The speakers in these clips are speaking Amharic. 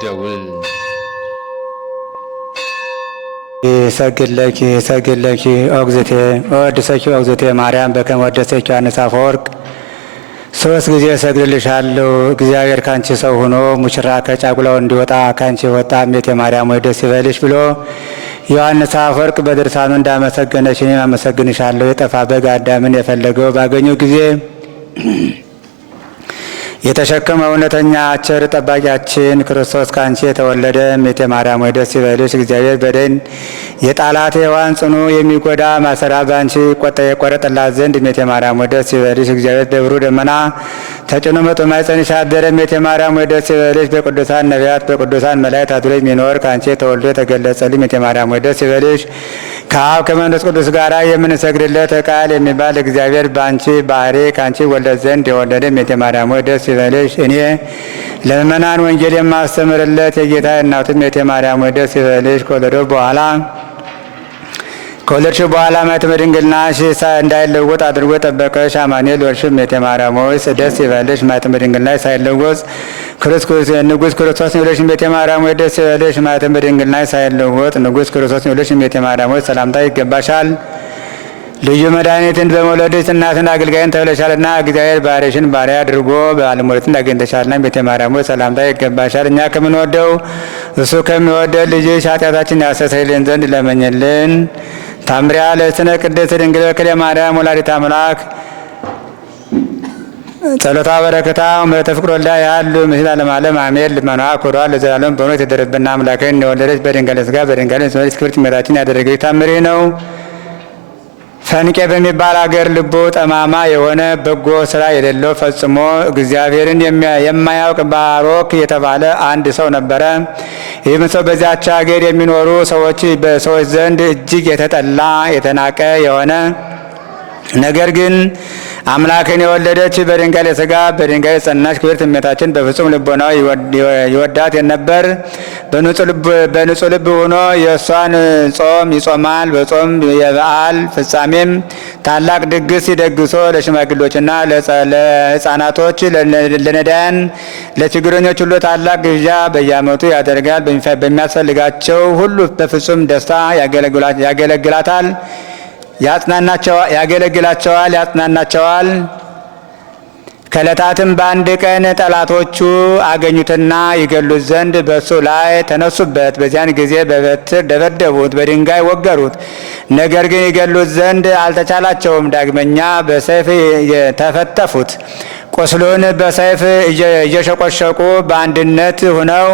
ደውል ሰግለኪ ሰግለኪ ኦግዝቴ ወድሰኪ ኦግዝቴ ማርያም በከመ ወደሰኪ ዮሐንስ አፈወርቅ። ሶስት ጊዜ እሰግድልሻለሁ። እግዚአብሔር ካንቺ ሰው ሆኖ ሙሽራ ከጫጉላው እንዲወጣ ካንቺ ወጣ እሜቴ ማርያም ወይ ደስ ይበልሽ ብሎ ዮሐንስ አፈወርቅ በድርሳኑ እንዳመሰገነሽ እኔም አመሰግንሻለሁ። የጠፋ በግ አዳምን የፈለገው ባገኘው ጊዜ የተሸከመ እውነተኛ ቸር ጠባቂያችን ክርስቶስ ካንቺ የተወለደ እሜቴ ማርያም ወይ ደስ ይበልሽ። እግዚአብሔር በደን የጣላት ሔዋን ጽኑ የሚጎዳ ማሰራ ባንቺ የቆረጠላት ዘንድ እሜቴ ማርያም ወይ ደስ ይበልሽ። እግዚአብሔር በብሩህ ደመና ተጭኖ መጥቶ ማኅፀንሽ አደረ። እሜቴ ማርያም ወይ ደስ ይበልሽ። በቅዱሳን ነቢያት በቅዱሳን መላእክት አድሮ የሚኖር ካንቺ ተወልዶ የተገለጸልኝ እሜቴ ማርያም ወይ ደስ ይበልሽ። ከአብ ከመንፈስ ቅዱስ ጋር የምንሰግድለት ቃል የሚባል እግዚአብሔር በአንቺ ባህሪ ካንቺ ወለድ ዘንድ የወለደ እሜቴ ማርያም ወይ ደስ ይበልሽ። እኔ ለምእመናን ወንጌል የማስተምርለት የጌታ እናቱ እሜቴ ማርያም ወይ ደስ ይበልሽ። ከወለድሽ በኋላ ማኅተመ ድንግልናሽ እንዳይለወጥ አድርጎ ጠበቀሽ አማኑኤል ወልድሽ እሜቴ ማርያም ወይ ደስ ይበልሽ። ማኅተመ ድንግልናሽ ሳይለወጥ ንጉሥ ክርስቶስ ይወልድሽ እሜቴ ማርያም ወይ ደስ ይበልሽ። ማኅተመ ድንግልናሽ ሳይለወጥ ንጉሥ ክርስቶስ ይወልድሽ እሜቴ ማርያም ወይ ሰላምታ ይገባሻል። ልዩ መድኃኒትን በመውለድሽ እናትን አገልጋይን ተብለሻልና እግዚአብሔር ባሪያሽን ባሪያ አድርጎ ባለሟልነትን አግኝተሻልና እሜቴ ማርያም ወይ ሰላምታ ይገባሻል። እኛ ከምንወደው እሱ ከሚወደድ ልጅሽ ኃጢአታችን ያስተሰርይልን ዘንድ ለመኝልን። ታምሪያ ለእስነ ቅድስት ድንግል በክለ ማርያም ወላዲተ አምላክ ጸሎታ በረከታ ምሕረተ ፍቅር ወልዳ ያሉ ምስል ዓለም ዓለም አሜን። ልመናዋ ክብሯ ለዘላለም በእውነት የተደረብና አምላክን የወለደች በድንጋሌ ሥጋ በድንጋሌ ነፍስ ክብርት እመቤታችን ያደረገች ታምሬ ነው። ፈንቄ በሚባል አገር ልቡ ጠማማ የሆነ በጎ ስራ የሌለው ፈጽሞ እግዚአብሔርን የማያውቅ ባሮክ የተባለ አንድ ሰው ነበረ። ይህም ሰው በዚያች ሀገር የሚኖሩ በሰዎች ዘንድ እጅግ የተጠላ የተናቀ የሆነ ነገር ግን አምላክን የወለደች በድንጋሌ ሥጋ በድንጋሌ ጸናች ክብርት እመቤታችን በፍጹም ልቦናው ይወዳት የነበር በንጹሕ ልብ ሆኖ የእሷን ጾም ይጾማል። በጾም የበዓል ፍጻሜም ታላቅ ድግስ ደግሶ ለሽማግሎችና ለሕፃናቶች፣ ለነዳያን፣ ለችግረኞች ሁሉ ታላቅ ግብዣ በየዓመቱ ያደርጋል። በሚያስፈልጋቸው ሁሉ በፍጹም ደስታ ያገለግላቸዋል፣ ያጽናናቸዋል። ከዕለታትም በአንድ ቀን ጠላቶቹ አገኙትና ይገሉት ዘንድ በእሱ ላይ ተነሱበት። በዚያን ጊዜ በበትር ደበደቡት፣ በድንጋይ ወገሩት። ነገር ግን ይገሉት ዘንድ አልተቻላቸውም። ዳግመኛ በሰይፍ ተፈተፉት። ቁስሉን በሰይፍ እየሸቆሸቁ በአንድነት ሆነው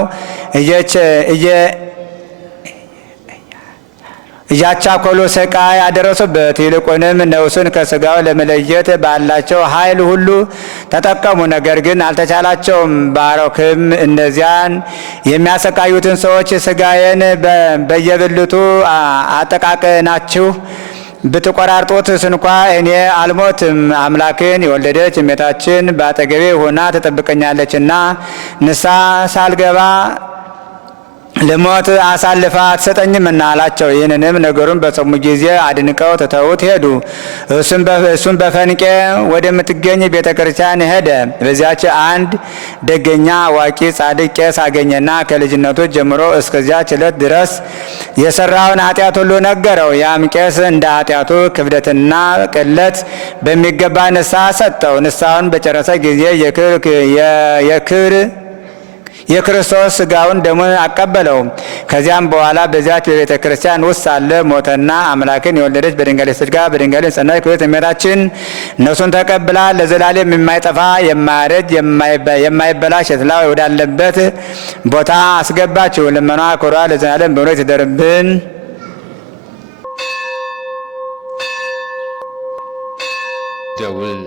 እያቻኮሉ ስቃይ አደረሱበት። ይልቁንም ነፍሱን ከስጋው ለመለየት ባላቸው ኃይል ሁሉ ተጠቀሙ፣ ነገር ግን አልተቻላቸውም። ባሮክም እነዚያን የሚያሰቃዩትን ሰዎች ስጋዬን በየብልቱ አጠቃቅናችሁ ብትቆራርጡት ስንኳ እኔ አልሞትም። አምላክን የወለደች እመቤታችን በአጠገቤ ሆና ትጠብቀኛለችና ንስሐ ሳልገባ ልሞት አሳልፋ አትሰጠኝምና አላቸው። ይህንንም ነገሩን በሰሙ ጊዜ አድንቀው ትተውት ሄዱ። እሱም በፈንቄ ወደምትገኝ ቤተ ክርስቲያን ሄደ። በዚያች አንድ ደገኛ አዋቂ ጻድቅ ቄስ አገኘና ከልጅነቱ ጀምሮ እስከዚያች ዕለት ድረስ የሰራውን ኃጢአት ሁሉ ነገረው። ያም ቄስ እንደ ኃጢአቱ ክብደትና ቅለት በሚገባ ንስሐ ሰጠው። ንስሐውን በጨረሰ ጊዜ የክርስቶስ ሥጋውን ደሙን አቀበለው። ከዚያም በኋላ በዚያች በቤተ ክርስቲያን ውስጥ ሳለ ሞተና አምላክን የወለደች በድንጋሌ ሥጋ በድንጋሌ ጸናች ክብርት እመቤታችን ነፍሱን ተቀብላ ለዘላለም የማይጠፋ የማያረጅ የማይበላሽ የትላ ወዳለበት ቦታ አስገባችው። ልመኗ ክብሯ ለዘላለም በእውነት ይደርብን። ደውል